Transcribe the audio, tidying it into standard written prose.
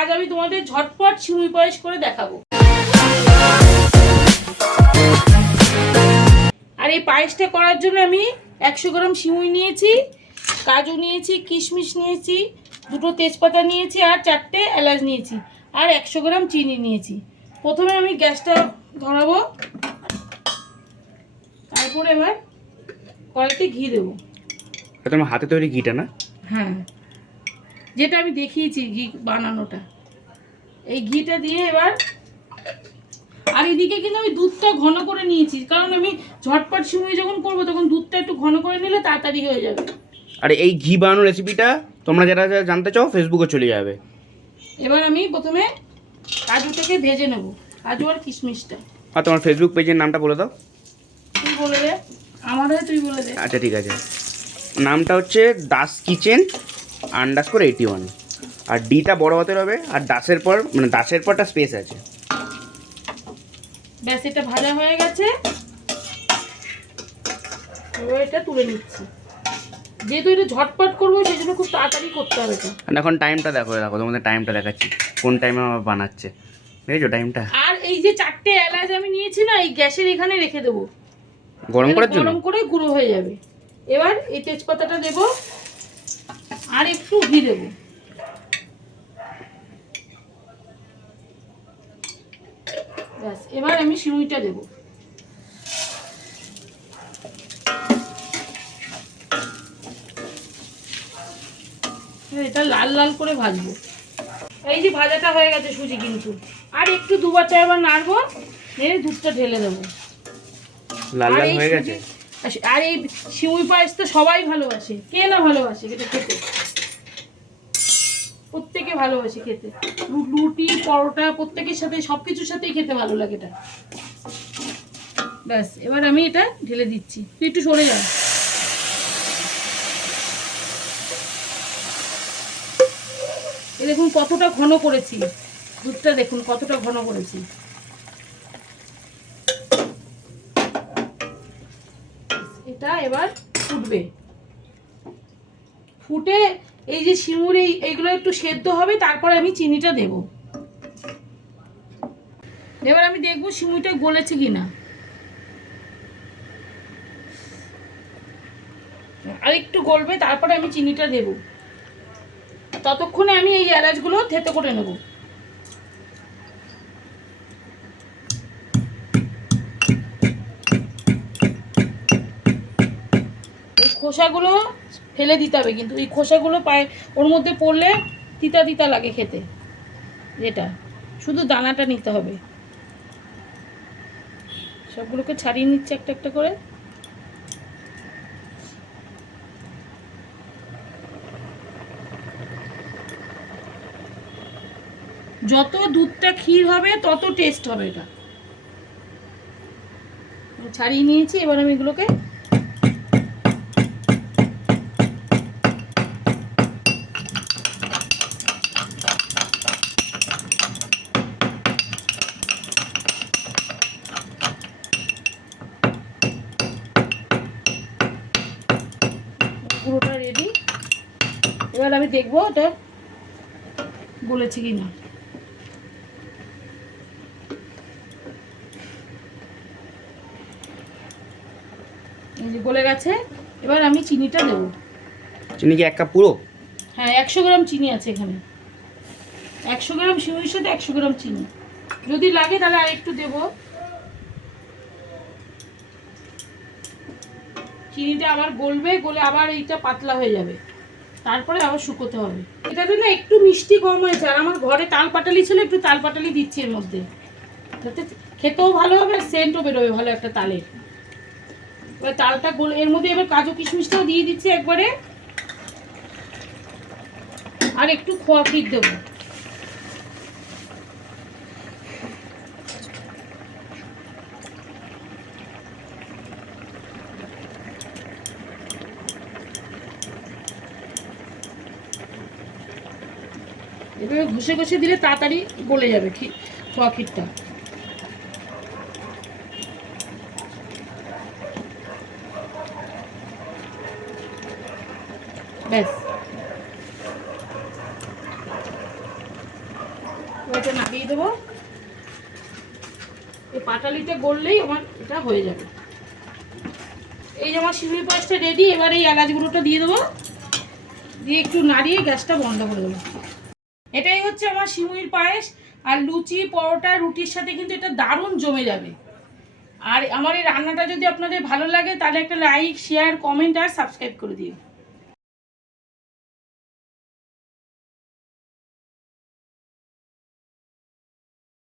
আজ আমি তোমাদের ঝটপট সিমুই পায়েস করে দেখাবো। আর এই পায়েসটা করার জন্য আমি 100 গ্রাম সিমুই নিয়েছি, কাজু নিয়েছি, কিশমিশ নিয়েছি, 2টো তেজপাতা নিয়েছি আর 4টে এলাচ নিয়েছি আর 100 গ্রাম চিনি নিয়েছি। প্রথমে আমি গ্যাসটা ধরাবো, তারপরে এবার কড়াইতে ঘি দেবো। তোমার হাতে তৈরি ঘিটা না? হ্যাঁ, যেটা আমি দেখিয়েছি ঘি বানানোটা, এই ঘিটা দিয়ে এবার। আর এদিকে কিন্তু আমি দুধটা ঘন করে নিয়েছি, কারণ আমি ঝটপট সিমুই যখন করবো তখন দুধটা একটু ঘন করে নিলে তাড়াতাড়ি হয়ে যাবে। আর এই ঘি বানানোর রেসিপিটা তোমরা যারা যারা জানতে চাও ফেসবুকে চলে যাবে। এবার আমি প্রথমে কাজুটাকে ভেজে নেব, কাজু আর কিশমিশটা। আর তোমার ফেসবুক পেজের নামটা বলে দাও। তুই বলে দে, আমার হয়ে তুই বলে দে। আচ্ছা ঠিক আছে, নামটা হচ্ছে দাস কিচেন _81, আর ডিটা বড় হাতের হবে, আর দাসের পর মানে দাসের পরটা স্পেস আছে। ব্যাস, এটা ভাজা হয়ে গেছে, এবার এটা তুলে নিচ্ছি। যেহেতু এটা ঝটপট করবো সেই জন্য খুব তাড়াতাড়ি করতে হবে এটা। এখন টাইমটা দেখো, দেখো তোমাদের টাইমটা দেখাচ্ছি কোন টাইমে আমার বানাচ্ছে, দেখেছো টাইমটা? আর এই যে 4টে এলাচ আমি নিয়েছি না, এই গ্যাসের এখানে রেখে দেবো গরম করার জন্য, গরম করে গুঁড়ো হয়ে যাবে। এবার এই তেজপাতাটা দেবো আর একটু ঘি দেবো। ব্যাস, এবার আমি সিমুইটা দেবো। এটা লাল লাল করে ভাজবো। এই যে ভাজাটা হয়ে গেছে সুজি কিন্তু, আর একটু 2বার 4বার নাড়বো, নেড়ে দুধটা ঢেলে দেবো। লাল লাল হয়ে গেছে। আর এই সিমুই পায়েস তো সবাই ভালোবাসে, কে না ভালোবাসে এটা খেতে, প্রত্যেকে ভালোবাসে খেতে। রুটি পরোটা প্রত্যেকের সাথে সবকিছুর সাথেই খেতে ভালো লাগে এটা। ব্যাস, এবার আমি এটা ঢেলে দিচ্ছি, তুই একটু সরে যা। এই দেখুন কতটা ঘন করেছি, দুধটা দেখুন কতটা ঘন করেছি। এটা এবার ফুটবে, ফুটে এই যে সিমুর এইগুলো একটু সেদ্ধ হবে, তারপরে আমি চিনিটা দেব। এবার আমি দেখবো সিমুইটা গলেছে কিনা। আর একটু গলবে, তারপরে আমি চিনিটা দেব। ততক্ষণে আমি এই এলাচগুলো থেতো করে নেব। এই খোসাগুলো ফেলে দিতে হবে, কিন্তু এই খোসাগুলো পায়ে ওর মধ্যে পড়লে তিতা তিতা লাগে খেতে। যেটা শুধু দানাটা নিতে হবে। সবগুলোকে ছাড়িয়ে নিচ্ছে একটা একটা করে। যত দুধটা ক্ষীর হবে তত টেস্ট হবে এটা। ছাড়িয়ে নিয়েছি, এবার আমি এগুলোকে পুরোটা রেডি। এবার আমি দেখবো ওটা গলেছে কি না। এই যে গলে গেছে, এবার আমি চিনিটা দেবো। চিনি কি 1 কাপ পুরো? হ্যাঁ, 100 গ্রাম চিনি আছে এখানে। 100 গ্রাম সিমুইয়ের সাথে 100 গ্রাম চিনি, যদি লাগে তাহলে আর একটু দেবো। চিনিটা আবার গলবে, গলে আবার এইটা পাতলা হয়ে যাবে, তারপরে আবার শুকোতে হবে। এটাতে না একটু মিষ্টি কম হয়েছে, আর আমার ঘরে তাল পাটালি ছিল, একটু তাল পাটালি দিচ্ছি এর মধ্যে, যাতে খেতেও ভালো হবে আর সেন্টও বেরোবে ভালো একটা তালের। এবার তালটা গলে এর মধ্যে এবার কাজু কিশমিশটাও দিয়ে দিচ্ছি একবারে, আর একটু খোয়া ক্ষীর দেবো। এভাবে ঘষে ঘষে দিলে তাড়াতাড়ি গলে যাবে খোয়া ক্ষীরটা। ব্যাস, এটা নামিয়ে দেবো। এই পাটালিতে গড়লেই আমার এটা হয়ে যাবে। এই যে আমার সিমুই পায়েসটা রেডি। এবার এই এলাচ গুঁড়োটা দিয়ে দেবো, দিয়ে একটু নাড়িয়ে গ্যাসটা বন্ধ করে দেবো। এটাই হচ্ছে আমার সিমুইর পায়েস। আর লুচি, পরোটা, রুটির সাথে কিন্তু এটা দারুণ জমে যাবে। আর আমার এই রান্নাটা যদি আপনাদের ভালো লাগে তাহলে একটা লাইক, শেয়ার, কমেন্ট আর সাবস্ক্রাইব করে দিন।